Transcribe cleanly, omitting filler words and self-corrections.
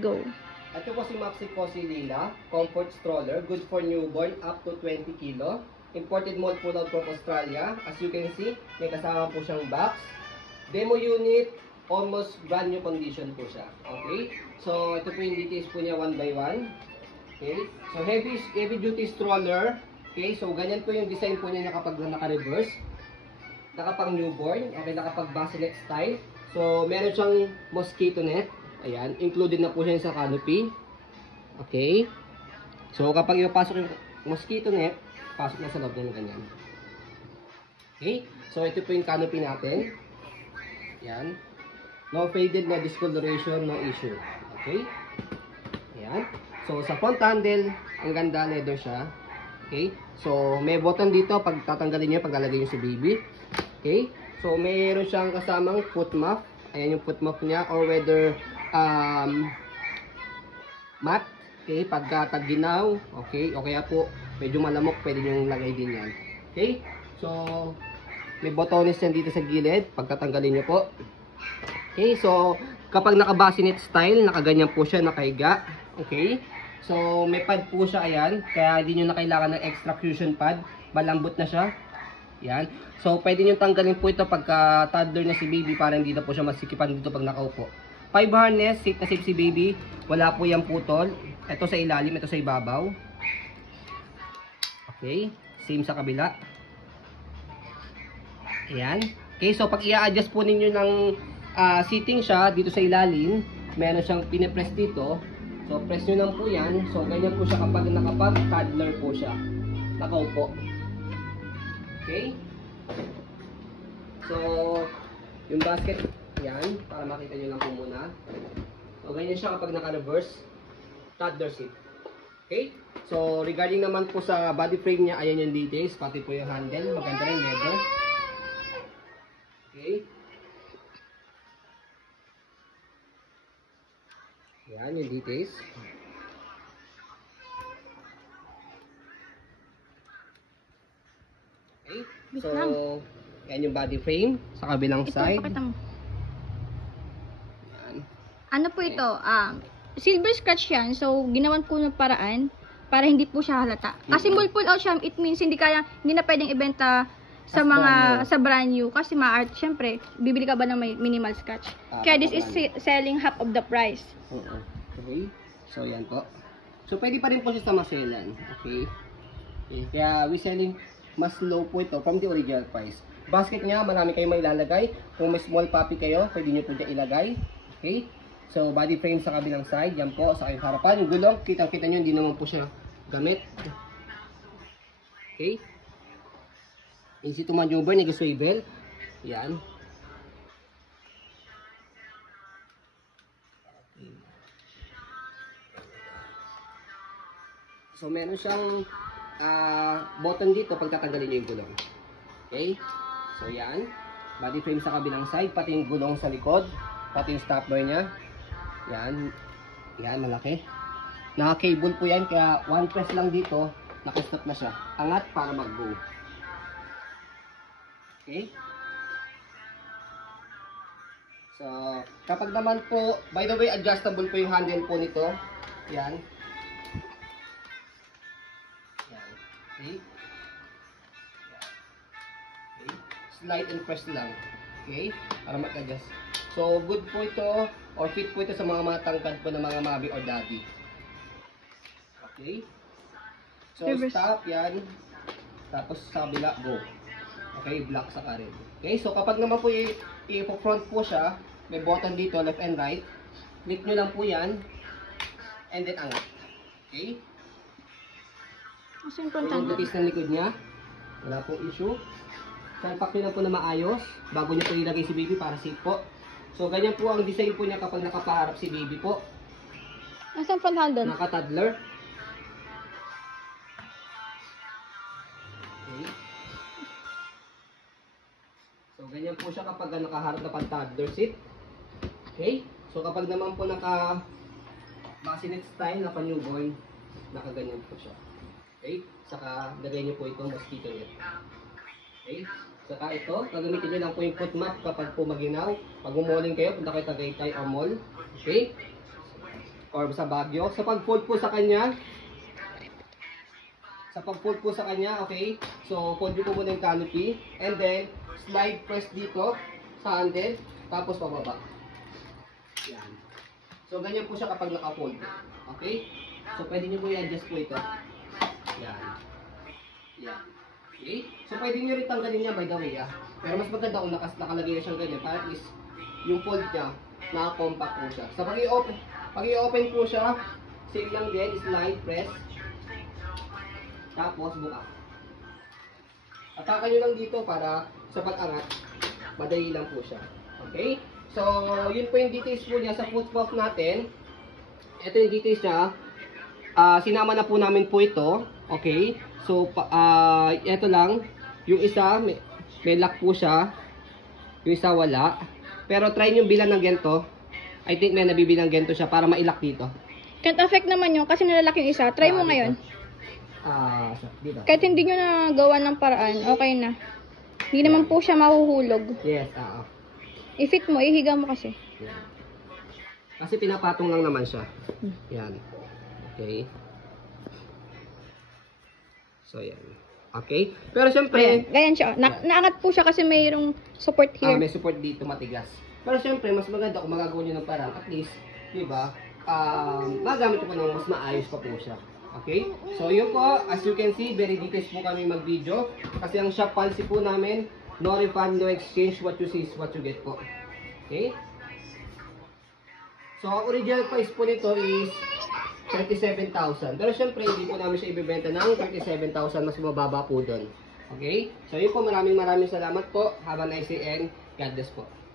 go. Ito po si Maxi Cosi Lila, comfort stroller, good for newborn up to 20 kilo. Imported mold po out from Australia. As you can see, may kasama po siyang box. Demo unit, almost brand new condition po siya. Okay? So, ito po yung details po niya one by one. Okay? So, heavy duty stroller. Okay? So, ganyan po yung design po niya kapag naka-reverse. Nakapang newborn. Okay? Nakapag bassinet style. So, meron siyang mosquito net. Ayan, included na po siya sa canopy. Okay. So, kapag ipapasok yung mosquito net, pasok na sa loob ng ganyan. Okay. So, ito po yung canopy natin. Ayan. No faded, no discoloration, no issue. Okay. Ayan. So, sa front handle, ang ganda, leather siya. Okay. So, may button dito pag tatanggalin niyo, pag lalagay niyo sa baby. Okay. So, mayroon siyang kasamang foot muff. Ayan yung foot muff niya, or whether mat, okay, pagka tag-ginaw, okay, o kaya po medyo malamok, pwede nyo lagay din yan. Okay, so may botones yan dito sa gilid, pagkatanggalin nyo po. Okay, so kapag naka-bassinet style, nakaganyan po siya, nakahiga. Okay, so may pad po siya, ayan, kaya hindi nyo na kailangan ng extra cushion pad, malambot na siya. Yan, so pwede nyo tanggalin po ito pagka toddler na si baby para hindi na po siya masikipan dito pag nakaupo. 5 harness, safe na safe si baby. Wala po yung putol. Ito sa ilalim, ito sa ibabaw. Okay, same sa kabila. Ayan. Okay, so pag i-adjust po ninyo ng seating siya dito sa ilalim, meron siyang pinipress dito. So press nyo lang po yan. So ganyan po siya kapag nakapag-toddler po siya. Nakaupo. Okay. So, yung basket, yan, para makita nyo lang po muna. So, ganyan siya kapag naka-reverse toddler seat. Okay? So, regarding naman po sa body frame niya, ayan yung details, pati po yung handle, maganda rin leather. Okay? Yan yung details. Okay? So, yan yung body frame sa kabilang side. Ano po ito? Silver scratch yan. So, ginawan po ng paraan para hindi po siya halata. Kasi mall pull out siya, it means hindi na pwedeng ibenta sa mga sa brand new kasi ma-art. Syempre, bibili ka ba ng may minimal scratch? Kaya this is selling half of the price. Okay. So, yan po. So, pwede pa rin po siya sa maselan. Okay. Kaya, we selling mas low po ito from the original price. Basket niya, marami kayong may ilalagay. Kung may small puppy kayo, pwede nyo po dyan ilagay. Okay. So, body frame sa kabilang side. Yan po, sa kayong harapan. Yung gulong, kitang-kita nyo, hindi naman po siya gamit. Okay. Easy to maneuver, nag-swivel. Yan. Okay. So, meron siyang button dito pag tatanggalin nyo yung gulong. Okay. So, yan. Body frame sa kabilang side, pati yung gulong sa likod, pati yung stopper niya. Yan. Yan, malaki. Naka-cable po yan, kaya one press lang dito, nakastop na siya. Angat para mag-go. Okay? So, kapag naman po, by the way, adjustable po yung handle po nito. Yan. Yan. Okay? Okay? Slide and press lang. Okay? Para mag-adjust. So, good po ito, or fit po ito sa mga matangkad po ng mga mommy or daddy. Okay? So, stop, yan. Tapos, sa kabila, go. Okay, block sa karin. Okay, so kapag naman po i-front po siya, may button dito, left and right. Click nyo lang po yan. And then, angat. Okay? Kasi importante. Yung butis ng likod niya. Wala pong issue. Salpak nyo lang po na maayos bago nyo po ilagay si baby para safe po. So, ganyan po ang design po niya kapag nakapaharap si baby po. Nasaan front handle? Naka-toddler. Okay. So, ganyan po siya kapag nakaharap na pang-toddler seat. Okay. So, kapag naman po naka-bassinet style na pa-newborn, nakaganyan po siya. Okay. Saka, lagay niyo po itong mosquito net. Okay. Saka ito, gagamitin nyo lang po yung foot mat kapag po maginaw. Pag umuling kayo, punta kayo Tagaytay o mall. Okay? or sa Baguio. Sa pag-fold po sa kanya, okay, so fold nyo po muna yung canopy, and then slide press dito sa handle, tapos pababa. Yan. So ganyan po siya kapag naka-fold. Okay? So pwede nyo po i-adjust po ito. Yan. Yan. Okay? So pwede nyo rin tanggalin niya by the way Pero mas maganda kung nakalagay na siyang ganyan, para at least yung fold niya, naka-compact po siya. So pag i-open po siya, same lang din, slide, press, tapos buka. Atakan nyo lang dito para sa pag-angat, madali lang po siya. Okay? So, yun po yung details po niya sa foot pump natin. Ito yung details niya. Sinama na po namin po ito. Okay? So, ito lang. Yung isa, may lock po siya. Yung isa wala. Pero try nyo bilang ng gento. I think may nabibilang gento siya para ma-lock dito. Can't affect naman yun kasi nalalak yung isa. Try mo ngayon. Dito. Kahit hindi nyo na gawa ng paraan, okay na. Hindi naman po siya mahuhulog. Yes, I-fit mo, ihiga mo kasi. yan. Kasi pinapatong lang naman siya. Yan. Okay. So, yan. Okay. Pero syempre, Ganyan siya. Naangat po siya kasi mayroong support here. may support dito matigas. Pero syempre, mas maganda kung magagawa nyo ng parang, at least, di ba, magamit ko pa ng mas maayos pa po siya. Okay? So, yun po, as you can see, very details po kami mag-video. Kasi ang shop policy po namin, no refund, no exchange, what you see is what you get po. Okay? So, ang original price po nito is 37,000. Pero syempre, hindi po namin siya ibibenta ng 37,000, mas mababa po doon. Okay? So, yun po, maraming salamat po. Have a nice day and God bless po.